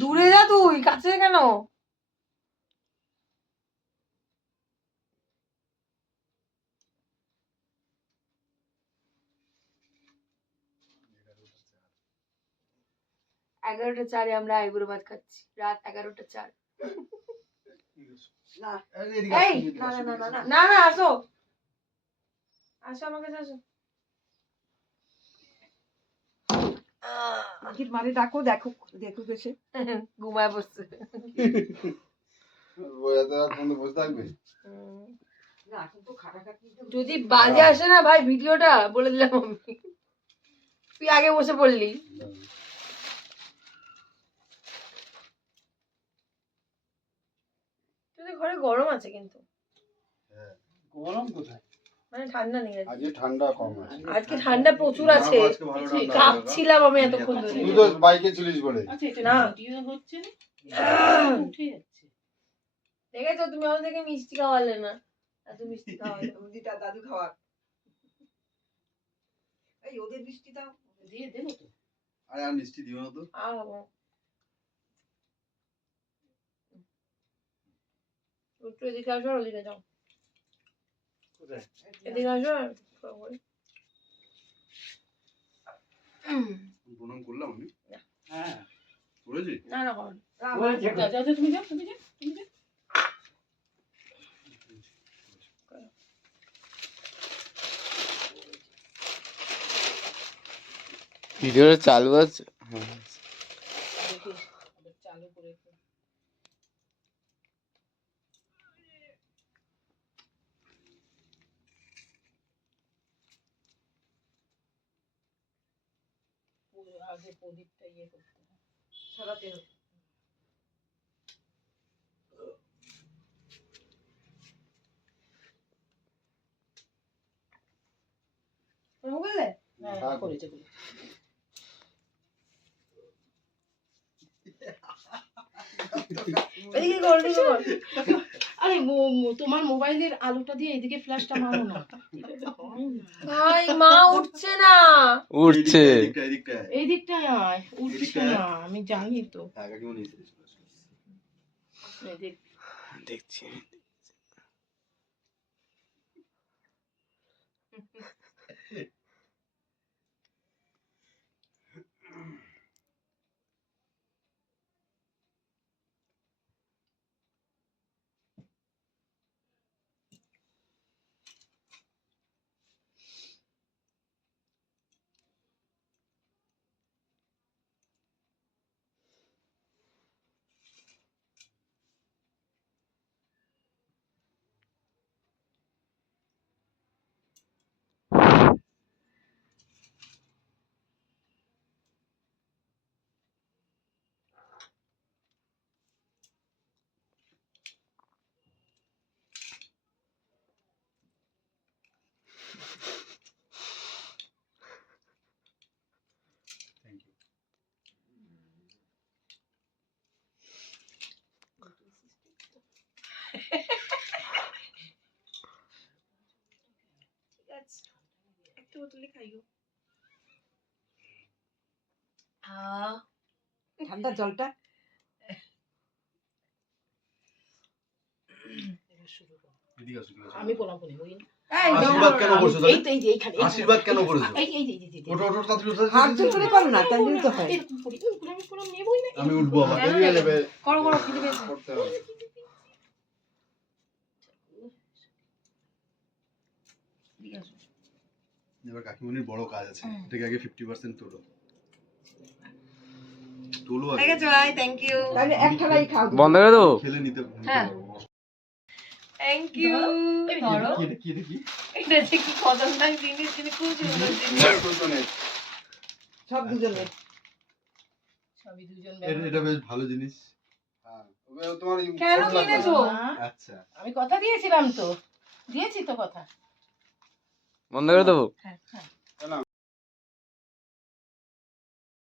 দূরে যা, তুই কাছে কেন? এগারোটা চারে আমরা আইবুড়ো ভাত খাচ্ছি, রাত 11:04। না না, আসো আসো আমার কাছে আসো। মানে ডাকো, দেখো দেখো এসে ঘুমায় বসছে। যদি বাজে আসে না ভাই ভিডিওটা, বলে দিলাম আমি। তুই আগে বসে পড়লি। তোদের ঘরে গরম আছে কিন্তু। গরম কোথায়? মানে ঠান্ডা নেই আজকে ঠান্ডা কম আছে। আজকে ঠান্ডা প্রচুর আছে, কাঁপছিলাম আমি এতক্ষণ ধরে। তুই তো বাইকে ছিলিস বলে। না ভিডিও হচ্ছে না, উঠে যাচ্ছে। দেখেছো তুমি আমাদের থেকে মিষ্টি খাওয়ালে না, এত মিষ্টি খাওয়ালে। দিদা দাদু খাওয়া, এই ওদের মিষ্টি দাও, দিয়ে দেবো তো। আরে আর মিষ্টি দিও না তো। একটু এদিকে আসো, আর ওদিকে যাও। কোথায়? এদিকে আসো। প্রণাম করলাম আমি। হ্যাঁ করেছি? না না করো। যা যা যা, তুমি যাও, তুমি যাও, তুমি যাও। ভিডিওটা চালু আছে। দেখিস, আবার চালু করে দে। আগে প্রদীপটা ইয়ে করতে হবে, সারাতে হবে। বললে হ্যাঁ করেছে করেছে। এদিকে কর, এদিকে কর। আরে তোমার মোবাইলের আলোটা দিয়ে এদিকে ফ্ল্যাশটা মারো না। ভাই মা উঠছে না। উঠছে। এই দিকটায় আয়, উঠছে না, আমি জানি তো। দেখছি। ঠিক আছে, একটু বোতলে খাইও। ঠান্ডা জলটা আমি প্রণাম করি, বুঝলি? আশীর্বাদ কেন করছো তাহলে? এই তো, এই যে এইখানে, আশীর্বাদ কেন করেছো? এই এই এই এই ওঠো ওঠো তাড়াতাড়ি ওঠো। হাত জোর করে করো না, তাহলে তো হয়। এরকম করি, আমি প্রণাম নেবই না। আমি উঠবো আবার দেরি হয়ে যাবে। করো করো, খিদে পেয়েছে। করতে হবে। এবার কাকিমনির বড় কাজ আছে, এটাকে আগে 50% তোলো। তোলো আগে। ঠিক আছে ভাই, থ্যাংক ইউ। তাহলে এক থালাই খাও। বন্ধ করে দেবো। খেলে নিতে হ্যাঁ। পারবো। Thank you. ধরো, কি এটা কি? এটা যে কি খতরনাক জিনিস, কিন্তু খুব সুন্দর জিনিস। সব দুজনের। সবই দুজন এটা বেশ ভালো জিনিস। হ্যাঁ, তোমার কেন কিনেছো? আচ্ছা, আমি কথা দিয়েছিলাম তো, দিয়েছি তো কথা। বন্ধ করে দেবো। হ্যাঁ হ্যাঁ।